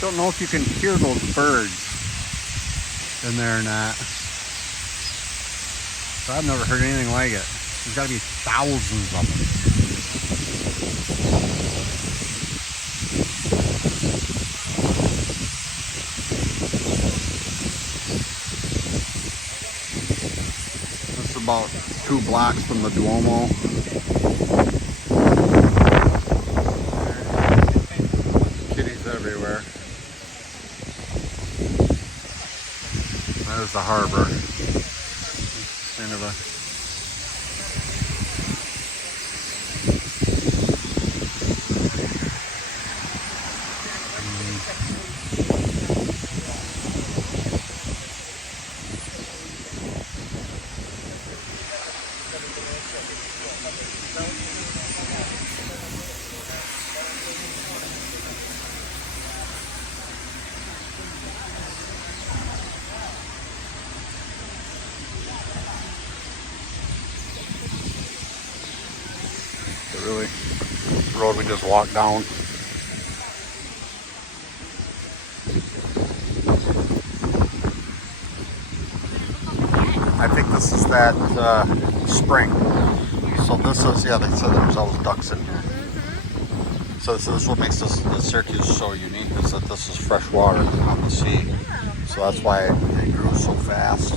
Don't know if you can hear those birds in there or not. But I've never heard anything like it. There's got to be thousands of them. That's about 2 blocks from the Duomo. Kitties everywhere. There's the harbor. Kind of a really the road we just walked down. I think this is that spring. So this is, yeah, they said there's always ducks in here. So this is what makes this Syracuse so unique, is that this is fresh water on the sea. So that's why it grew so fast.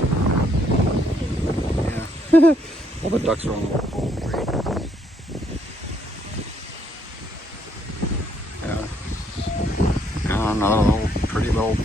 Yeah. All the ducks are on the boat. Yeah. Yeah, another little pretty little